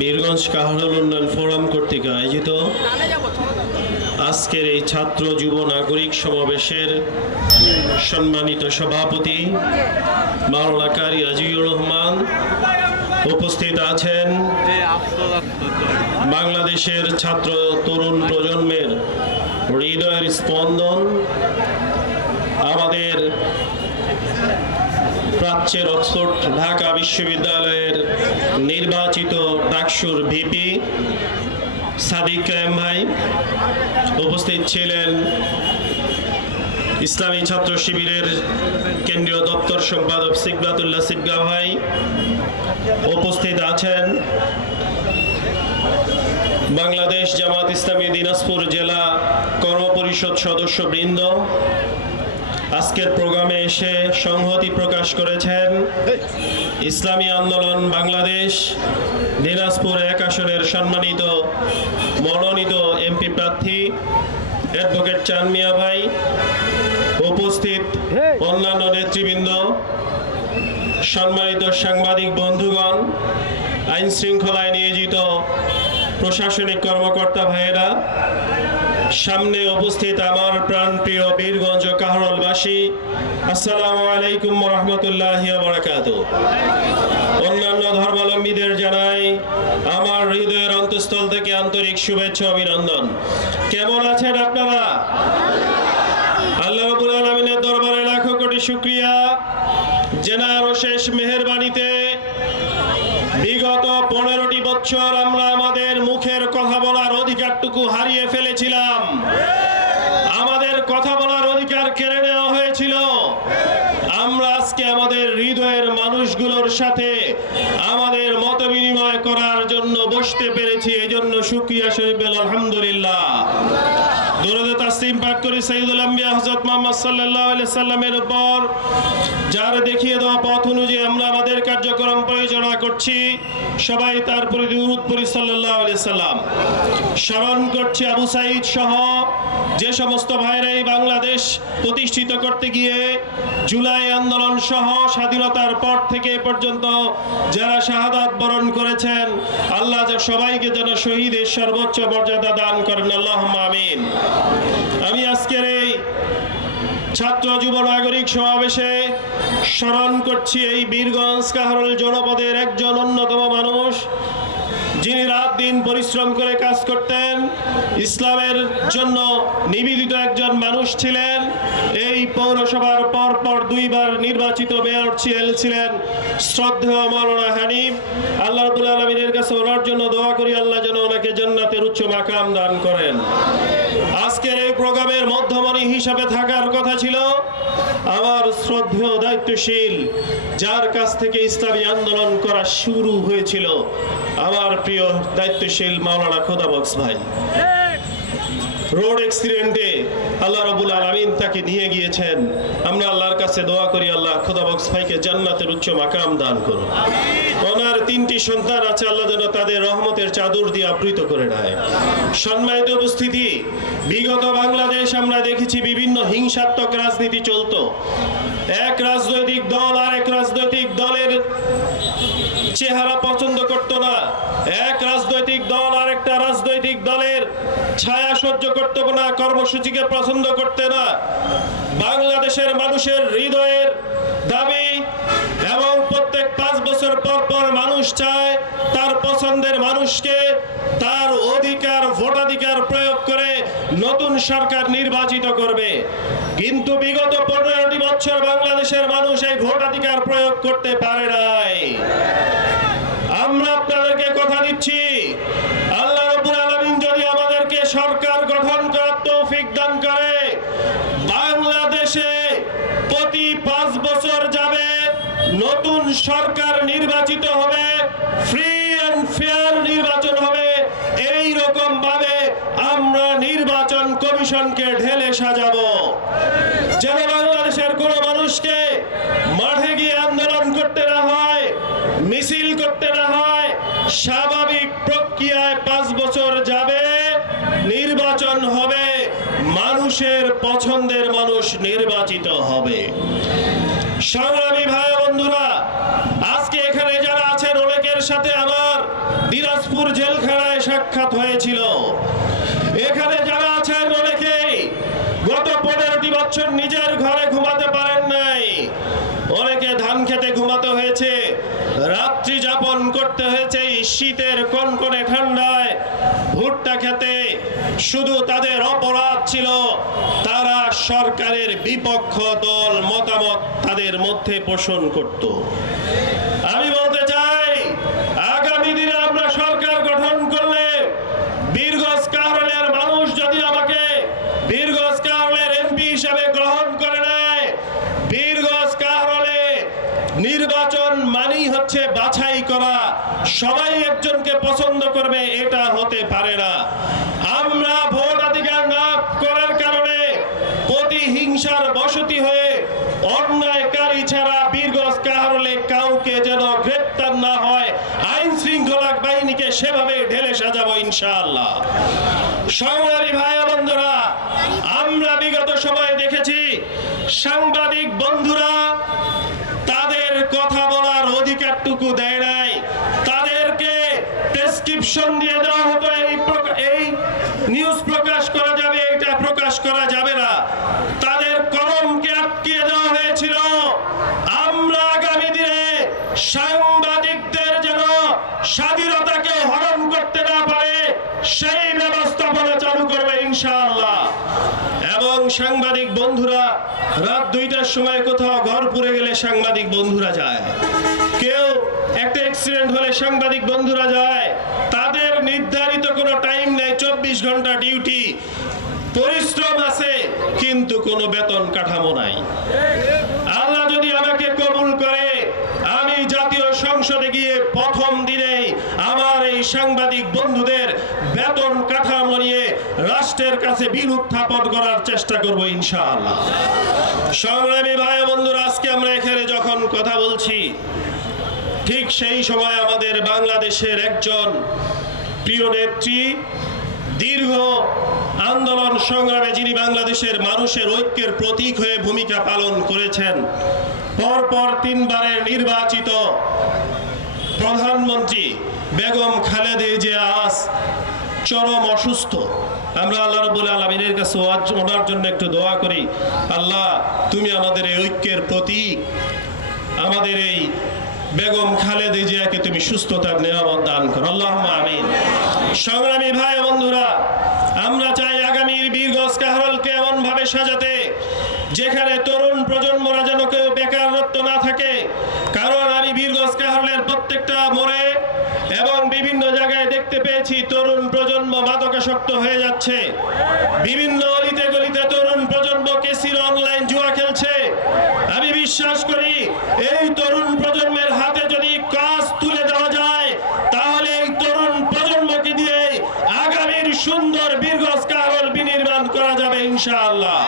বীরগঞ্জ কাহারুল উন্নয়ন ফোরাম কর্তৃক আয়োজিত আজকের এই ছাত্র যুব নাগরিক সমাবেশের সম্মানিত সভাপতি মাওলানা কারি আজিজুর রহমান, উপস্থিত আছেন বাংলাদেশের ছাত্র তরুণ প্রজন্মের হৃদয়ের স্পন্দন, আমাদের প্রাচ্যের অক্সফোর্ড ঢাকা বিশ্ববিদ্যালয়ের নির্বাচিত ডাকসুর ভিপি সাদিক কায়েম ভাই, উপস্থিত ছিলেন ইসলামী ছাত্র শিবিরের কেন্দ্রীয় দপ্তর সম্পাদক সিকদাতুল্লাহ সিকদা ভাই, উপস্থিত আছেন বাংলাদেশ জামাত ইসলামী দিনাজপুর জেলা কর্মপরিষদ সদস্যবৃন্দ, আজকের প্রোগ্রামে এসে সংহতি প্রকাশ করেছেন ইসলামী আন্দোলন বাংলাদেশ দিনাজপুর 1 আসনের সম্মানিত মনোনীত এমপি প্রার্থী অ্যাডভোকেট চান মিয়া ভাই, উপস্থিত অন্যান্য নেতৃবৃন্দ, সম্মানিত সাংবাদিক বন্ধুগণ, আইন শৃঙ্খলায় নিয়োজিত প্রশাসনিক কর্মকর্তা ভাইয়েরা, সামনে উপস্থিত আমার প্রাণপ্রিয় বীরগঞ্জ কাহারোলবাসী, আসসালামু আলাইকুম ওয়া রাহমাতুল্লাহি ওয়া বারাকাতুহু। অন্যান্য ধর্মাবলম্বীদের জানাই আমার হৃদয়ের অন্তঃস্থল থেকে আন্তরিক শুভেচ্ছা অভিনন্দন। কেমন আছেন আপনারা? আল্লাহ রাব্বুল আলামিনের দরবারে লাখো কোটি শুকরিয়া, জেনার অশেষ মেহেরবানিতে বিগত 15টি বছর আমরা আমাদের মুখের কথা বলার অধিকারটুকু হারিয়ে ফেলেছিলাম। আমাদের কথা বলার অধিকার কেড়ে নেওয়া হয়েছিল। আমরা আজকে আমাদের হৃদয়ের মানুষগুলোর সাথে আমাদের মত বিনিময় করার জন্য বসতে পেরেছি, এজন্য শুকরিয়া শরীফ আলহামদুলিল্লাহ। দরুদ তাসলিম পাঠ করি সাইয়্যিদুল আম্বিয়া হযরত মুহাম্মদ সাল্লাল্লাহু আলাইহি সাল্লামের উপর, যার দেখিয়ে দেওয়া পথ অনুযায়ী আমরা আমাদের কার্যক্রম পরিচালনা করছি। সবাই তার প্রতি দুরূদ পড়ি সাল্লাল্লাহু আলাইহি সাল্লাম। স্মরণ করছি আবু সাঈদ সহ যে সমস্ত ভাইরা এই বাংলাদেশ প্রতিষ্ঠিত করতে গিয়ে জুলাই আন্দোলন সহ স্বাধীনতার পর থেকে পর্যন্ত যারা শাহাদাত বরণ করেছেন, আল্লাহ সবাইকে যেন শহীদের সর্বোচ্চ মর্যাদা দান করেন, আল্লাহুম্মা আমিন। আমি আজকের এই ছাত্র যুব নাগরিক সমাবেশে স্মরণ করছি এই বীরগঞ্জ কাহারোল জনপদের একজন অন্যতম মানুষ, যিনি রাত দিন পরিশ্রম করে কাজ করতেন, ইসলামের জন্য নিবেদিত একজন মানুষ ছিলেন। এই পৌরসভার পর 2বার নির্বাচিত মেয়র ছিলেন শ্রদ্ধেয় মাওলানা হানিফ। আল্লাহ রাব্বুল আলামিনের কাছে ওনার জন্য দোয়া করি, আল্লাহ যেন ওনাকে জান্নাতের উচ্চ মাকাম দান করেন। আজকের এই প্রোগ্রামের মধ্যমণি হিসাবে থাকার কথা ছিল আমার শ্রদ্ধেয় দায়িত্বশীল, যার কাছ থেকে ইসলামী আন্দোলন করা শুরু হয়েছিল, আমার প্রিয় দায়িত্বশীল মাওলানা খোদাবক্স ভাই। রোড অ্যাক্সিডেন্টে আল্লাহ রাব্বুল আলামিন তাকে নিয়ে গিয়েছেন। আমরা আল্লাহর কাছে দোয়া করি, আল্লাহ খোদাবক্স ভাইকে জান্নাতের উচ্চ মাকাম দান করুন। ওনার 3টি সন্তান আছে, আল্লাহ যেন তাদের রহমতের চাদর দিয়ে আবৃত করে নেয়। সম্মানিত উপস্থিতি, বিগত বাংলাদেশ আমরা দেখেছি বিভিন্ন হিংসাত্মক রাজনীতি চলতো। এক রাজনৈতিক দল আর এক রাজনৈতিক দলের চেহারা পছন্দ করত না, এক রাজনৈতিক দল আর একটা রাজনৈতিক দলের ছায়া সহ্য করতে না, কর্মসূচিকে পছন্দ করতে না। বাংলাদেশের মানুষের হৃদয়ের দাবি এবং প্রত্যেক 5 বছর পর মানুষ চায় তার পছন্দের মানুষকে তার অধিকার, ভোটাধিকার প্রয়োগ করে নতুন সরকার নির্বাচিত করবে। কিন্তু বিগত 15টি বছর বাংলাদেশের মানুষ এই ভোটাধিকার প্রয়োগ করতে পারে নাই। আমরা আপনাদেরকে কথা দিচ্ছি, আল্লাহ রাব্বুল আলামিন যদি আমাদেরকে সরকার গঠন করার তৌফিক দান করে, বাংলাদেশে প্রতি 5 বছর যাবে নতুন সরকার নির্বাচিত হবে, ফ্রি এন্ড ফেয়ার নির্বাচন হবে। এই রকম ভাবে আমরা নির্বাচন কমিশনকে ঢেলে সাজাবো, যেন বাংলাদেশের কোন মানুষকে মাঠে গিয়ে আন্দোলন করতে না হয়, মিছিল করতে না হয়। স্বাভাবিক প্রক্রিয়ায় 5 বছর যাবে, নির্বাচন হবে, মানুষের পছন্দের মানুষ নির্বাচিত হবে। সংগ্রামী ভাই বন্ধুরা, আজকে এখানে যারা আছেন অনেকের সাথে আমার দিনাজপুর দিনাজপুর জেলখানায় সাক্ষাৎ হয়েছিল। এখানে যারা আছেন অনেকেই গত 15টি বছর নিজের ঘরে ঘুমাতে পারেন নাই, অনেকে ধান খেতে ঘুমাতে হয়েছে, রাত্রি যাপন করতে হয়েছে এই শীতের কনকনে ঠান্ডায় ভুট্টা খেতে। শুধু তাদের অপরাধ ছিল তারা সরকারের বিপক্ষ দল মতামত তাদের মধ্যে পোষণ করত। আমি বলতে চাই, আগামী দিনে আমরা সরকার গঠন করলে বীরগঞ্জ কাহরোলের মানুষ যদি আমাকে বীরগঞ্জ কাহরোলের এমপি হিসেবে গ্রহণ করে নেয়, বীরগঞ্জ কাহরোলে নির্বাচন মানেই হচ্ছে বাছাই করা, সবাই একজনকে পছন্দ করবে এটা হতে পারে না। আমরা ভোটাধিকার না করার কারণে প্রতিহিংসার বশতী হয়ে অন্যায়কারী ছাড়া বীরগঞ্জ কাহরোলে কাউকে যেন গ্রেপ্তার না হয়, আইন শৃঙ্খলা বাহিনীকে সেভাবে ঢেলে সাজাবো ইনশাআল্লাহ। সংগ্রামী ভাই বন্ধুরা, আমরা বিগত সময়ে দেখেছি সাংবাদিক বন্ধুরা তাদের কথা বলার অধিকারটুকু দেয় নাই, তাদেরকে প্রেসক্রিপশন দিয়ে দেওয়া হতো এই নিউজ প্রকাশ করা যাবে, এটা প্রকাশ করা যাবে না, তাদের কলমকে আটকিয়ে দেওয়া হয়েছিল। আমরা আগামী দিনে সাংবাদিকদের যেন স্বাধীনতাকে হরণ করতে না পারে সেই ব্যবস্থাপনা চালু করবে ইনশাআল্লাহ। এবং সাংবাদিক বন্ধুরা রাত 2টার সময় কোথাও ঘর পুড়ে গেলে সাংবাদিক বন্ধুরা যায়, কেউ একটা অ্যাক্সিডেন্ট হলে সাংবাদিক বন্ধুরা যায়, তাদের নির্ধারিত কোনো টাইম নেই, 24 ঘন্টা ডিউটি, পরিশ্রম আছে কিন্তু কোনো বেতন কাঠামো নাই। আল্লাহ যদি আমাকে কবুল করে আমি জাতীয় সংসদে গিয়ে প্রথম দিনেই আমার এই সাংবাদিক বন্ধুদের বেতন কাঠামো নিয়ে রাষ্ট্রের কাছে বিল উত্থাপন করার চেষ্টা করব ইনশাআল্লাহ। সংগ্রামী ভাই বন্ধুরা, আজকে আমরা এখানে যখন কথা বলছি ঠিক সেই সময় আমাদের বাংলাদেশের একজন প্রিয় নেত্রী, দীর্ঘ আন্দোলন সংগ্রামে যিনি বাংলাদেশের মানুষের ঐক্যের প্রতীক হয়ে ভূমিকা পালন করেছেন, পরপর 3 বারের নির্বাচিত প্রধানমন্ত্রী বেগম খালেদা জিয়া আজ চরম অসুস্থ। আমরা আল্লাহ রাব্বুল আলামিনের কাছে ওনার জন্য একটু দোয়া করি, আল্লাহ তুমি আমাদের এই ঐক্যের প্রতীক, আমাদের এই বেগম খালেদা জিয়াকে তুমি সুস্থতার নিয়ামত দান করো, আল্লাহুম্মা আমিন। সংগ্রামী ভাই বন্ধুরা, আমরা চাই আগামীর বীরগঞ্জ কাহরোলকে এমন ভাবে সাজাতে যেখানে তরুণ প্রজন্মরা যেন কেউ বেকারত্ব না থাকে। কারণ আমি বীরগঞ্জ কাহরোলের প্রত্যেকটা মোড়ে এবং বিভিন্ন জায়গায় দেখতে পেয়েছি তরুণ প্রজন্ম মাদকাসক্ত হয়ে যাচ্ছে, বিভিন্ন অলিতে গলিতে তরুণ প্রজন্ম কেসির অনলাইন জুয়া খেলছে। আমি বিশ্বাস করি এই তরুণ প্রজন্মের হাতে যদি কাজ তুলে দেওয়া যায় তাহলে এই তরুণ প্রজন্মকে দিয়ে আগামীর সুন্দর বীরগঞ্জ কাহরোল বিনির্মাণ করা যাবে ইনশাআল্লাহ।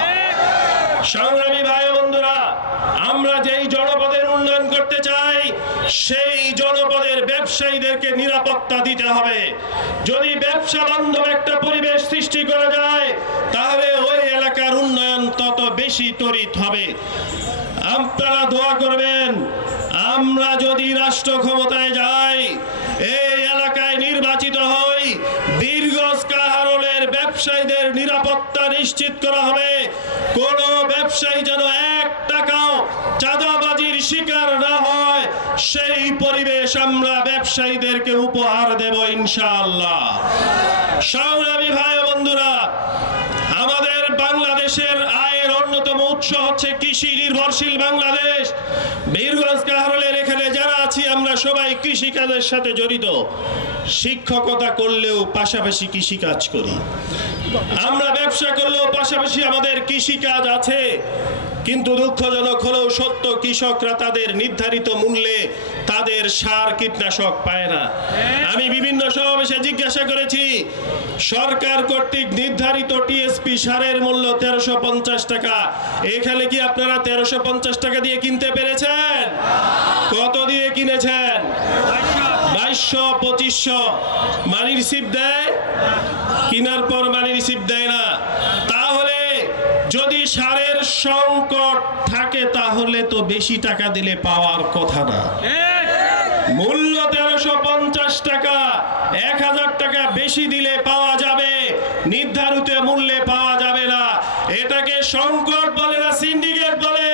সংগ্রামী ভাই বন্ধুরা, আমরা যেই জনপদের উন্নয়ন করতে চাই সেই জনপদের ব্যবসায়ীদেরকে নিরাপত্তা দিতে হবে। যদি ব্যবসা বান্ধব একটা পরিবেশ সৃষ্টি করা যায় তাহলে ওই এলাকার উন্নয়ন তত বেশি ত্বরিত হবে। আপনারা দোয়া করবেন, আমরা যদি রাষ্ট্র ক্ষমতায় যাই, এই এলাকায় নির্বাচিত হই, বীরগঞ্জ কাহরোলের ব্যবসায়ীদের নিরাপত্তা নিশ্চিত করা হবে। কোন ব্যবসায়ী যেন 1 টাকাও চাঁদাবাজির শিকার না হয় সেই পরিবেশ আমরা ব্যবসায়ীদেরকে উপহার দেব ইনশাআল্লাহ। সংগ্রামী ভাই বন্ধুরা, আমাদের বাংলাদেশের আয়ের অন্যতম উৎস হচ্ছে কৃষি নির্ভরশীল বাংলাদেশ। বীরগঞ্জ কাহরোলের এখানে যারা আছি আমরা সবাই কৃষিকাজের সাথে জড়িত, শিক্ষকতা করলেও পাশাপাশি কৃষিকাজ করি, আমরা ব্যবসা করলেও পাশাপাশি আমাদের কৃষিকাজ আছে। কিন্তু দুঃখজনক হলেও সত্য, কৃষকরা তাদের নির্ধারিত মূল্যে তাদের সার কীটনাশক পায় না। আমি বিভিন্ন সমাবেশে জিজ্ঞাসা করেছি, সরকার কর্তৃক নির্ধারিত টিএসপি সারের মূল্য 1350 টাকা, এখানে কি আপনারা 1350 টাকা দিয়ে কিনতে পেরেছেন? কত দিয়ে কিনেছেন? 2200, 2500। মানি রিসিভ দেয়? কিনার পর মানি রিসিভ দেয় না। তাহলে যদি সারের সংকট থাকে তাহলে তো বেশি টাকা দিলে পাওয়ার কথা না। মূল্য 1350 টাকা, 1000 টাকা বেশি দিলে পাওয়া যাবে, নির্ধারিত মূল্যে পাওয়া যাবে না। এটাকে সংকট বলে না, সিন্ডিকেট বলে।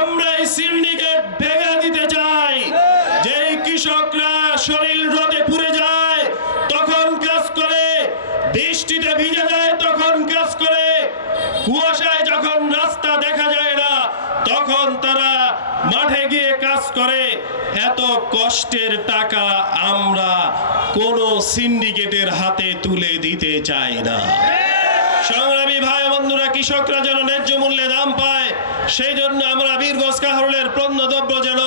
আমরা এই সিন্ডিকেট ভেঙে দিতে চাই। যেই কৃষকরা শরীর রোদে পুড়ে যায় তখন কাজ করে, বৃষ্টিতে ভিজে যায় তখন কাজ করে, কুয়াশায় যখন রাস্তা দেখা যায় না তখন তারা মাঠে গিয়ে কাজ করে। এত কষ্টের টাকা আমরা কোন সিন্ডিকেটের হাতে তুলে দিতে চাই না। সংগ্রামী ভাই বন্ধুরা, কৃষকরা যেন ন্যায্য মূল্যে দাম পায়, সেই জন্য আমরা বীরগঞ্জ কাহারোলের পণ্যদ্রব্য যেন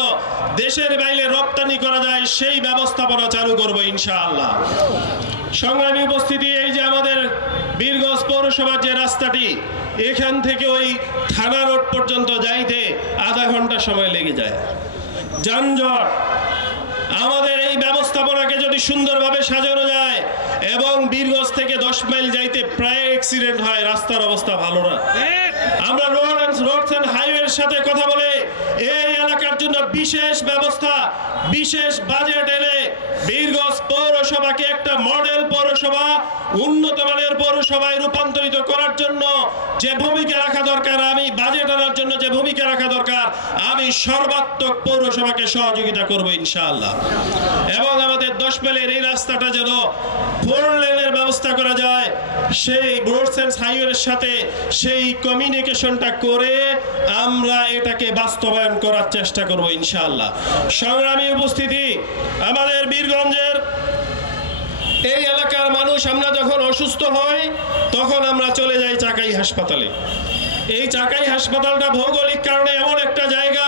দেশের বাইরে রপ্তানি করা যায় সেই ব্যবস্থাপনা চালু করব ইনশাআল্লাহ। সংগ্রামী উপস্থিতি, এই যে আমাদের বীরগঞ্জ পৌরসভার যে রাস্তাটি, এখান থেকে ওই থানা রোড পর্যন্ত যাইতে আধা ঘন্টা সময় লেগে যায়। যানজট, আমাদের এই ব্যবস্থাপনাকে যদি সুন্দরভাবে সাজানো যায় এবং বীরগঞ্জ থেকে 10 মাইল যাইতে প্রায় অ্যাক্সিডেন্ট হয়, রাস্তার অবস্থা ভালো না। আমরা রোডস এন্ড হাইওয়ের সাথে কথা বলে এই এলাকার জন্য বিশেষ ব্যবস্থা, বিশেষ বাজেট এনে বীরগঞ্জ পৌরসভাকে একটা মডেল পৌরসভা, উন্নত মানের পৌরসভায় রূপান্তরিত করার জন্য যে ভূমিকা রাখা দরকার, আমি বাজেট আনার জন্য যে ভূমিকা রাখা দরকার, আমি সর্বাত্মক পৌরসভাকে সহযোগিতা করব ইনশাআল্লাহ। এবং আমাদের 10 মাইলের এই রাস্তাটা যেন 4 লেনের ব্যবস্থা করা যায়, সেই রোডস এন্ড হাইওয়ের সাথে সেই কমিউনিকেশনটা করে আমরা এটাকে বাস্তবায়ন করার চেষ্টা করব ইনশাআল্লাহ। সংগ্রামী উপস্থিতি, আমাদের বীরগঞ্জের এই এলাকার মানুষ আমরা যখন অসুস্থ হই তখন আমরা চলে যাই চাকাই হাসপাতালে। এই চাকাই হাসপাতালটা ভৌগোলিক কারণে এমন একটা জায়গা,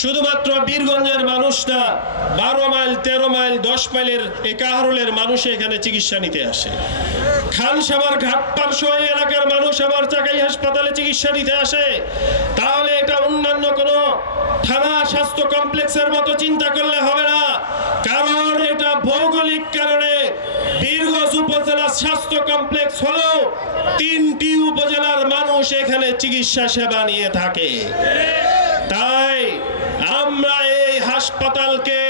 শুধুমাত্র বীরগঞ্জের মানুষ না, 12 মাইল 13 মাইল 10 মাইলের এই কাহারোলের মানুষ এখানে চিকিৎসা নিতে আসে। খানসামার ঘাট পার্শ্ব এই এলাকার মানুষ আবার চাকাই হাসপাতালে চিকিৎসা নিতে আসে। তাহলে এটা অন্যান্য কোনো থানা স্বাস্থ্য কমপ্লেক্সের মতো চিন্তা করলে হবে না, কারণ এটা ভৌগোলিক কারণে বীরগঞ্জ উপজেলা স্বাস্থ্য কমপ্লেক্স হলো 3টি উপজেলার মানুষ এখানে চিকিৎসা সেবা নিয়ে থাকে। তাই আমরা এই হাসপাতালকে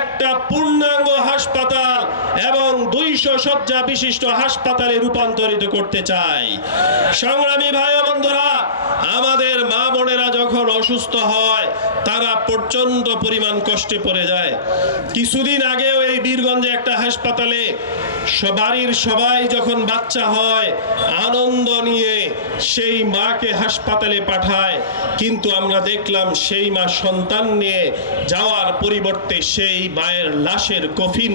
একটা পূর্ণাঙ্গ হাসপাতাল এবং 200 শয্যা বিশিষ্ট হাসপাতালে রূপান্তরিত করতে চাই। সংগ্রামী ভাই ও বন্ধুরা, আমাদের মা বোনেরা যখন অসুস্থ হয় তারা প্রচন্ড পরিমাণ কষ্টে পড়ে যায়। কিছুদিন আগেও এই বীরগঞ্জে একটা হাসপাতালে বাড়ির সবাই যখন বাচ্চা হয় আনন্দ নিয়ে সেই মাকে হাসপাতালে পাঠায়, কিন্তু আমরা দেখলাম সেই মা সন্তান নিয়ে যাওয়ার পরিবর্তে সেই মায়ের লাশের কফিন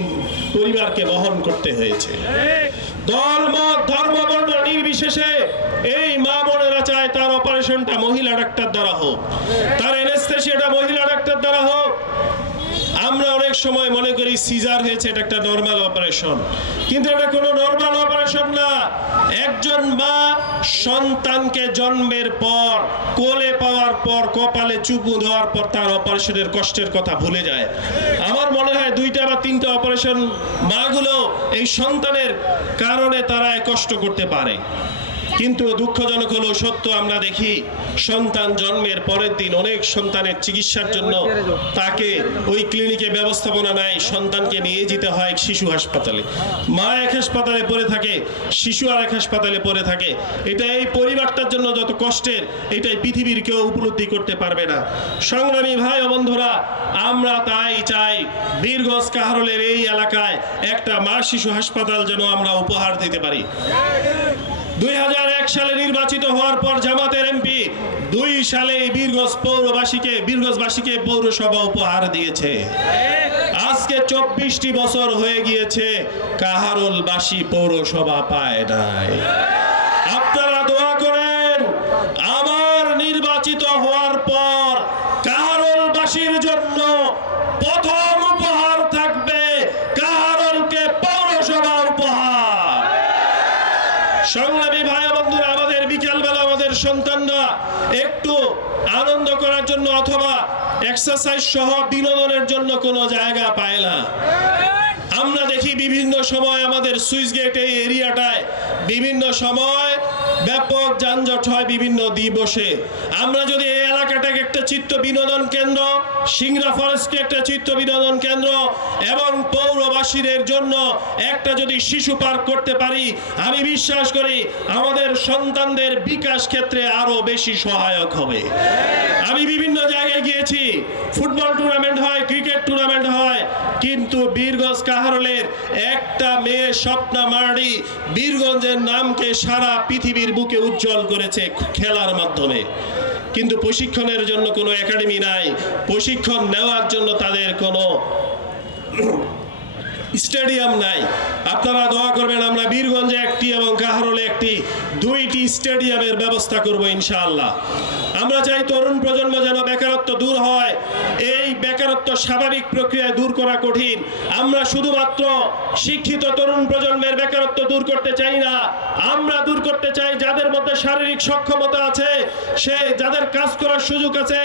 পরিবারকে বহন করতে হয়েছে। দল মত ধর্ম বর্ণ নির্বিশেষে এই মা বোনেরা চায় তার অপারেশনটা মহিলা ডাক্তার দ্বারা হোক, তার অ্যানেস্থেসিয়াটা মহিলা ডাক্তার দ্বারা হোক। আমরা অনেক সময় মনে করি সিজার হয়েছে, এটা একটা নরমাল অপারেশন, কিন্তু এটা কোনো নরমাল অপারেশন না। একজন মা সন্তানকে জন্মের পর, কোলে পাওয়ার পর, কপালে চুপু দেওয়ার পর তার অপারেশনের কষ্টের কথা ভুলে যায়। আমার মনে হয় 2টা বা 3টা অপারেশন মাগুলো এই সন্তানের কারণে তারা কষ্ট করতে পারে। কিন্তু দুঃখজনক হলো সত্য, আমরা দেখি সন্তান জন্মের পরের দিন অনেক সন্তানের চিকিৎসার জন্য তাকে ওই ক্লিনিকে ব্যবস্থাপনা নাই, সন্তানকে নিয়ে যেতে হয় শিশু হাসপাতালে। মা এক হাসপাতালে পড়ে থাকে, শিশু আর এক হাসপাতালে পড়ে থাকে। এটা এই পরিবারটার জন্য যত কষ্টের, এটাই পৃথিবীর কেউ উপলব্ধি করতে পারবে না। সংগ্রামী ভাই ও বন্ধুরা, আমরা তাই চাই বীরগঞ্জ কাহারোলের এই এলাকায় একটা মা শিশু হাসপাতাল যেন আমরা উপহার দিতে পারি। 2001 সালে নির্বাচিত হওয়ার পর জামাতের এমপি 2 সালে বীরগঞ্জবাসীকে পৌরসভা উপহার দিয়েছে। আজকে 24টি বছর হয়ে গিয়েছে, কাহারোলবাসী পৌরসভা পায় নাই। আপনারা দোয়া করেন আমার নির্বাচিত হওয়ার পর কাহারোলবাসীর জন্য প্রথম উপহার থাকবে কাহারোলকে পৌরসভা উপহার। সংগ্রামী ভাই বন্ধুরা, আমাদের বিকেলবেলা আমাদের সন্তানরা একটু আনন্দ করার জন্য অথবা এক্সারসাইজ সহ বিনোদনের জন্য কোনো জায়গা পায় না। আমরা দেখি বিভিন্ন সময় আমাদের সুইচ গেট এই এরিয়াটায় বিভিন্ন সময় ব্যাপক যানজট হয় বিভিন্ন দিবসে। আমরা যদি এই এলাকাটাকে একটা চিত্ত বিনোদন কেন্দ্র, সিংড়া ফরেস্টকে একটা চিত্ত বিনোদন কেন্দ্র এবং পৌরবাসীদের জন্য একটা যদি শিশু পার্ক করতে পারি, আমি বিশ্বাস করি আমাদের সন্তানদের বিকাশ ক্ষেত্রে আরো বেশি সহায়ক হবে। আমি বিভিন্ন জায়গায় গিয়েছি, ফুটবল টুর্নামেন্ট হয়, ক্রিকেট টুর্নামেন্ট হয়, কিন্তু বীরগঞ্জ কাহারোলের একটা মেয়ে স্বপ্না মার্ডি বীরগঞ্জের নামকে সারা পৃথিবীর বুকে উজ্জ্বল করেছে খেলার মাধ্যমে। কিন্তু প্রশিক্ষণের জন্য কোনো একাডেমি নাই, প্রশিক্ষণ নেওয়ার জন্য তাদের কোনো স্টেডিয়াম নাই। আপনারা দোয়া করবেন, আমরা বীরগঞ্জে একটি এবং কাহারোলে একটি, দুইটি স্টেডিয়ামের ব্যবস্থা করব ইনশাআল্লাহ। আমরা চাই তরুণ প্রজন্ম যেন বেকারত্ব দূর হয়। এই বেকারত্ব স্বাভাবিক প্রক্রিয়ায় দূর করা কঠিন। আমরা শুধুমাত্র শিক্ষিত তরুণ প্রজন্মের বেকারত্ব দূর করতে চাই না, আমরা দূর করতে চাই যাদের মধ্যে শারীরিক সক্ষমতা আছে, যাদের কাজ করার সুযোগ আছে,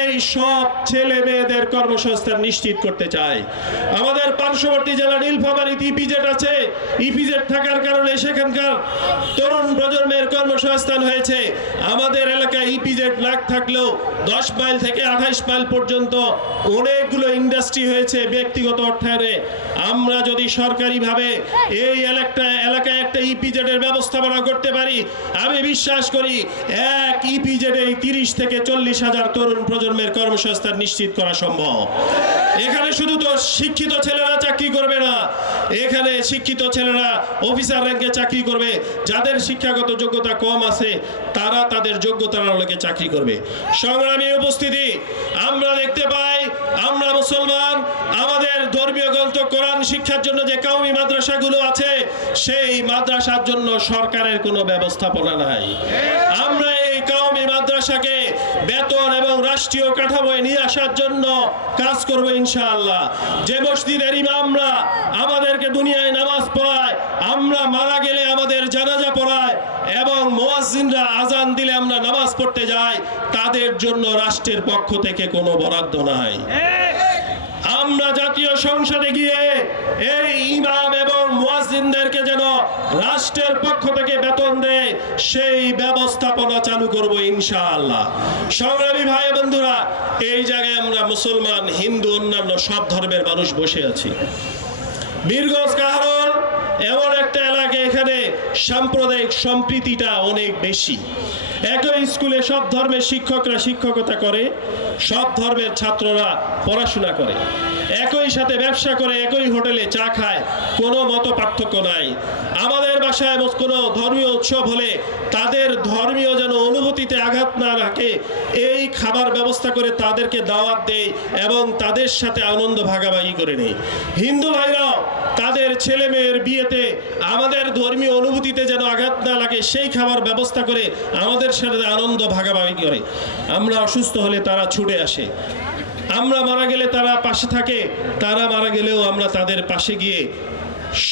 এই সব ছেলে মেয়েদের কর্মসংস্থান নিশ্চিত করতে চাই। আমাদের পার্শ্ববর্তী জেলা নীলফামারীতে ইপিজেড আছে, ইপিজেড থাকার কারণে সেখানকার তরুণ প্রজন্মের কর্মসংস্থান হয়েছে। আমাদের এলাকায় ইপিজেড না থাকলেও 10 মাইল থেকে 28 মাইল পর্যন্ত অনেকগুলো ইন্ডাস্ট্রি হয়েছে ব্যক্তিগত অর্থায়নে। আমরা যদি সরকারিভাবে এই এলাকায় একটা ইপিজেড এর ব্যবস্থাপনা করতে পারি, আমি বিশ্বাস করি এক ইপিজেডে 30 থেকে 40 হাজার তরুণ প্রজন্মের কর্মসংস্থান নিশ্চিত করা সম্ভব। এখানে শুধু তো শিক্ষিত ছেলেরা চাকরি করবে না, এখানে শিক্ষিত ছেলেরা অফিসার র্যাঙ্কে চাকরি করবে। যাদের শিক্ষাগত যোগ্যতা কম আছে তারা তাদের যোগ্যতার আলোকে চাকরি করবে। সংগ্রামী উপস্থিতি, আমরা দেখতে পাই আমরা মুসলমান, আমাদের ধর্মীয় গ্রন্থ কোরআন শিক্ষার জন্য যে কওমি মাদ্রাসাগুলো আছে, সেই মাদ্রাসার জন্য সরকারের কোনো ব্যবস্থাপনা নাই। আমরা এই কওমি মাদ্রাসাকে বেতন এবং রাষ্ট্রীয় কাঠামোয় নিয়ে আসার জন্য কাজ করব ইনশাআল্লাহ। যে মসজিদের ইমামরা আমাদেরকে দুনিয়ায় নামাজ পড়ায়, আমরা মারা গেলে আমাদের জানাজা পড়ায় এবং মুয়াজ্জিনরা আজান দিলে আমরা নামাজ পড়তে যাই, তাদের জন্য রাষ্ট্রের পক্ষ থেকে কোনো বরাদ্দ নাই। আমরা জাতীয় সংসদে গিয়ে এই ইমাম এবং মুয়াজ্জিনদেরকে যেন রাষ্ট্রের পক্ষ থেকে বেতন দেয়, সেই ব্যবস্থাপনা চালু করব ইনশাআল্লাহ। সংগ্রামী ভাই বন্ধুরা, এই জায়গায় আমরা মুসলমান, হিন্দু, অন্যান্য সব ধর্মের মানুষ বসে আছি। বীরগঞ্জ কাহারোল এমন একটা এলাকা, এখানে সাম্প্রদায়িক সম্প্রীতিটা অনেক বেশি। একই স্কুলে সব ধর্মের শিক্ষকরা শিক্ষকতা করে, সব ধর্মের ছাত্ররা পড়াশোনা করে, একই সাথে ব্যবসা করে, একই হোটেলে চা খায়, কোনো মত পার্থক্য নাই। আমাদের বাসায় কোনো ধর্মীয় উৎসব হলে তাদের ধর্মীয় যেন অনুভূতিতে আঘাত না রাখে, এই খাবার ব্যবস্থা করে তাদেরকে দাওয়াত দেয় এবং তাদের সাথে আনন্দ ভাগাভাগি করে নেই। হিন্দু ভাইরাও তাদের ছেলে মেয়ের বিয়েতে আমাদের ধর্মীয় অনুভূতিতে যেন আঘাত না লাগে, সেই খাবার ব্যবস্থা করে আমাদের সাথে আনন্দ ভাগাভাগি করে। আমরা অসুস্থ হলে তারা ছুটে আসে, আমরা মারা গেলে তারা পাশে থাকে, তারা মারা গেলেও আমরা তাদের পাশে গিয়ে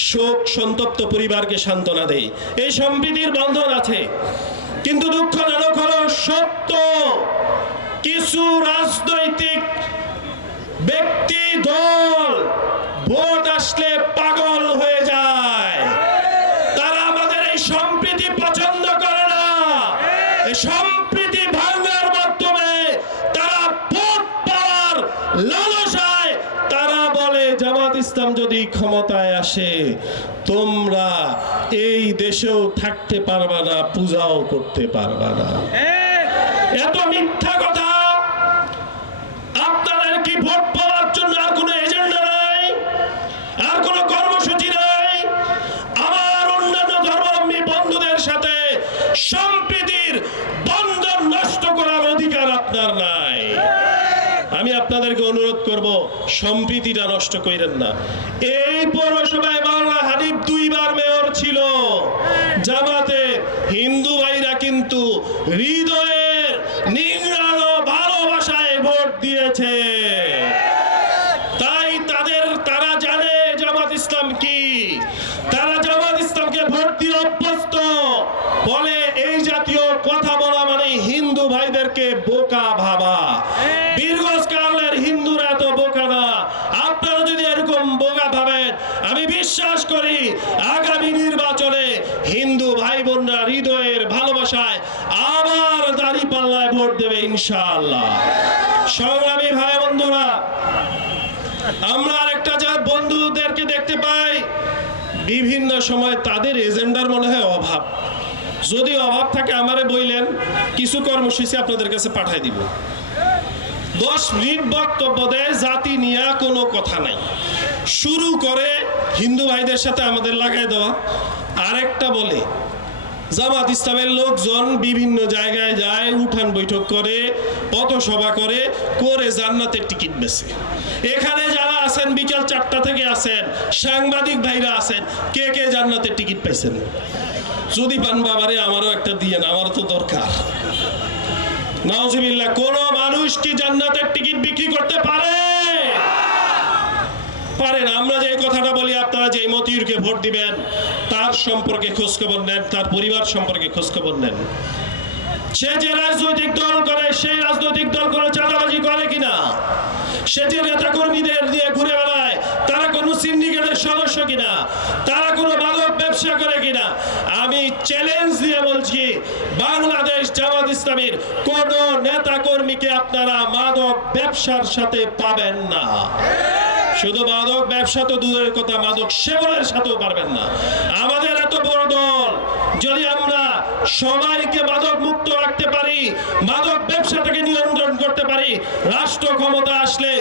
শোক সন্তপ্ত পরিবারকে সান্ত্বনা দেই। এই সম্প্রীতির বন্ধন আছে। কিন্তু দুঃখজনক হলো সত্য, কিছু রাজনৈতিক ব্যক্তি দল ভোট আসলে পাগল হয়ে যায়। তারা আমাদের এই সম্প্রীতি পছন্দ করে না। এই সম্প্রীতি ভাঙার মাধ্যমে তারা ভোট পাওয়ার লালসায় তারা বলে, জামাত ইসলাম যদি ক্ষমতায় আসে তোমরা এই দেশেও থাকতে পারবা না, পূজাও করতে পারবা না। এত মিথ্যা কথা। আপনাদের কি ভোট পাওয়ার জন্য আর কোনো এজেন্ডা নাই, আর কোনো কর্মসূচি নাই? আমার অন্যান্য ধর্মাবলম্বী বন্ধুদের সাথে সম্প্রীতির বন্ধন নষ্ট করার অধিকার আপনার নাই। আমি আপনাদেরকে অনুরোধ করব, সম্প্রীতিটা নষ্ট করেন না। এই পৌরসভায় মাওলানা হানিফ 2 বার মেয়র ছিল। জামাতে হিন্দু ভাইরা কিন্তু হৃদয়ের নিংড়ানো ভালোবাসায় ভোট দিয়েছে। তাই তারা জানে জামাত ইসলাম কি, তারা জামাত ইসলামকে ভোট দিয়ে অভ্যস্ত। বলে এই জাতীয় কথা বলা মানে হিন্দু ভাইদেরকে বোকা ভাবা। বীরগঞ্জ কাহারোলের হিন্দুরা এত বোকা না। আপনারা যদি এরকম বোকা ভাবেন, আমি বিশ্বাস করি আগামী নির্বাচনে হিন্দু ভাই বোনরা হৃদয়ের ভালো ভালোবাসায় আবার দাঁড়িপাল্লায় ভোট দেবে ইনশাআল্লাহ। সংগ্রামী ভাই বন্ধুরা, আমরা আরেকটা যা বন্ধুদেরকে দেখতে পাই, বিভিন্ন সময় তাদের এজেন্ডার মনে হয় অভাব। যদি অভাব থাকে আমারে বইলেন, কিছু কর্মসূচি আপনাদের কাছে পাঠাই দিব। 10 মিনিট বক্তব্য দেয়, জাতি নিয়ে কোনো কথা নাই, শুরু করে হিন্দু ভাইদের সাথে আমাদের লাগাই দেওয়া। আরেকটা বলে জামাত ইসলামের লোকজন বিভিন্ন জায়গায় যায়, উঠান বৈঠক করে, পথসভা করে, করে জান্নাতের টিকিট বেচে। এখানে যারা আছেন বিকেল 4টা থেকে আছেন, সাংবাদিক ভাইরা আছেন, কে কে জান্নাতের টিকিট পাইছেন? যদি পান বাবারে আমারও একটা দিয়ে না, আমার তো দরকার। নাউজুবিল্লাহ, কোন মানুষ কি জান্নাতের টিকিট বিক্রি করতে পারে? পারেন। আমরা যে কথাটা বলি, আপনারা যে মতিউরকে ভোট দিবেন তার সম্পর্কে খোঁজখবর নেন, তার পরিবার সম্পর্কে খোঁজখবর নেন। সে যে রাজনৈতিক দল করে, সেই রাজনৈতিক দল কোনো চাঁদাবাজি করে কিনা, সে যে নেতা কর্মীদের দিয়ে ঘুরে বেড়ায়, তারা কোনো সিন্ডিকেটের সদস্য কিনা, তারা কোনো মাদক ব্যবসা করে কিনা। আমি চ্যালেঞ্জ দিয়ে বলছি, বাংলাদেশ জামাত ইসলামীর কোন নেতা কর্মীকে আপনারা মাদক ব্যবসার সাথে পাবেন না। শুধু মাদক ব্যবসা তো দূরের কথা, মাদক সেবনের সাথেও পারবেন না। আমাদের এত বড় দল, যদি আমরা সবাইকে মাদক মুক্ত রাখতে পারি, মাদক ব্যবসাটাকে নিয়ন্ত্রণ করতে পারি, রাষ্ট্র ক্ষমতা আসলে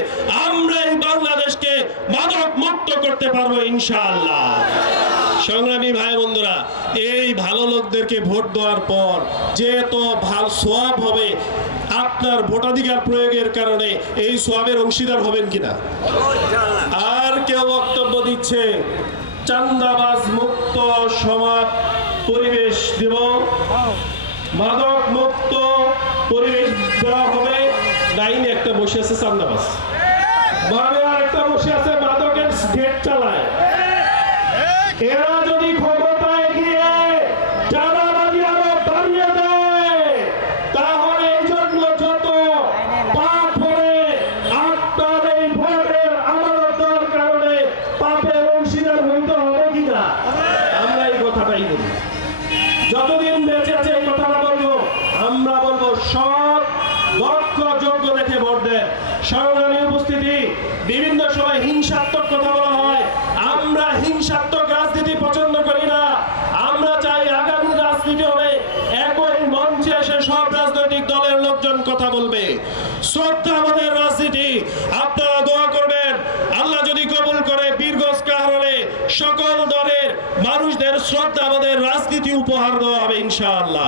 আমরা এই বাংলাদেশকে মাদক মুক্ত করতে পারবো ইনশাআল্লাহ। সংগ্রামী ভাই বন্ধুরা, এই ভালো লোকদেরকে ভোট দেওয়ার পর যে তো ভালো সওয়াব হবে, আপনার ভোটাধিকার প্রয়োগের কারণে এই সওয়াবের অংশীদার হবেন কিনা? আর কেউ বক্তব্য দিচ্ছে চান্দাবাজ মুক্ত সমাজ পরিবেশ দেব, মাদক মুক্ত পরিবেশ দেওয়া হবে। ডাইনে একটা বসে আছে চান্দাবাজ, বামে আর একটা বসে আছে মাদকের গেট চালায়। এরা যদি ক্ষমতায় গিয়ে চাঁদাবাজি আরো বাড়িয়ে দেয়, তাহলে এই জন্য যত পাপ হবে, আপনার এই ভোটের আমানত দেওয়ার কারণে পাপের অংশীদার হইতে হবে কিনা? আমরা এই কথাটাই বলি, যতদিন বেঁচে আছে এই কথাটা বলবো। আমরা বলবো সৎ, দক্ষ, যোগ্য দেখে ভোট দেন। সংগ্রামী উপস্থিতি, বিভিন্ন সময় হিংসাত্মক কথা বলা হয়, আমরা হিংসাত্মক রাজনীতি পছন্দ করি না। আমরা চাই আগামী রাজনীতি হবে একই মঞ্চে এসে সব রাজনৈতিক দলের লোকজন কথা বলবে। শ্রদ্ধা আমাদের রাজনীতি। আপনারা দোয়া করবেন, আল্লাহ যদি কবুল করে বীরগঞ্জ কাহারোলে সকল দলের মানুষদের শ্রদ্ধা আমাদের রাজনীতি উপহার দেওয়া হবে ইনশাআল্লাহ।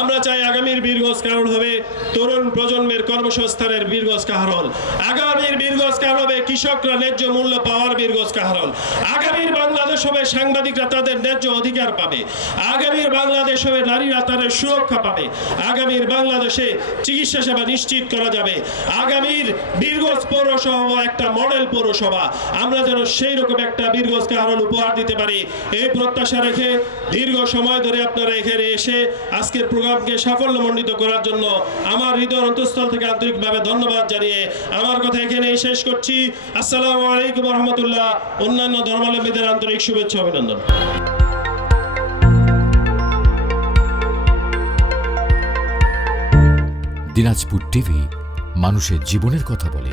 আমরা চাই আগামীর বীরগঞ্জ কাহারোল হবে তরুণ প্রজন্মের কর্মসংস্থানের বীরগঞ্জ কাহারোল। আগামীর বীরগঞ্জ কাহারোল হবে কৃষকরা ন্যায্য মূল্য পাওয়ার বীরগঞ্জ কাহারোল। আগামীর বাংলাদেশ হবে সাংবাদিকরা তাদের ন্যায্য অধিকার পাবে। আগামীর বাংলাদেশ হবে নারীরা তাদের সুরক্ষা পাবে। আগামীর বাংলাদেশে চিকিৎসা সেবা নিশ্চিত করা যাবে। আগামীর বীরগঞ্জ পৌরসভা একটা মডেল পৌরসভা, আমরা যেন সেই রকম একটা বীরগঞ্জ কাহারোল উপহার দিতে পারি, এই প্রত্যাশা রেখে দীর্ঘ সময় ধরে আপনারা এখানে এসে আজকের প্রোগ্রামকে সাফল্যমণ্ডিত করার জন্য আমার হৃদয় অন্তঃস্থল থেকে আন্তরিকভাবে ধন্যবাদ জানিয়ে আমার কথা এখানেই শেষ করছি। আসসালামু আলাইকুম ওয়া রাহমাতুল্লাহ। অন্যান্য ধর্মাবলম্বীদের আন্তরিক শুভেচ্ছা অভিনন্দন। দিনাজপুর টিভি, মানুষের জীবনের কথা বলে।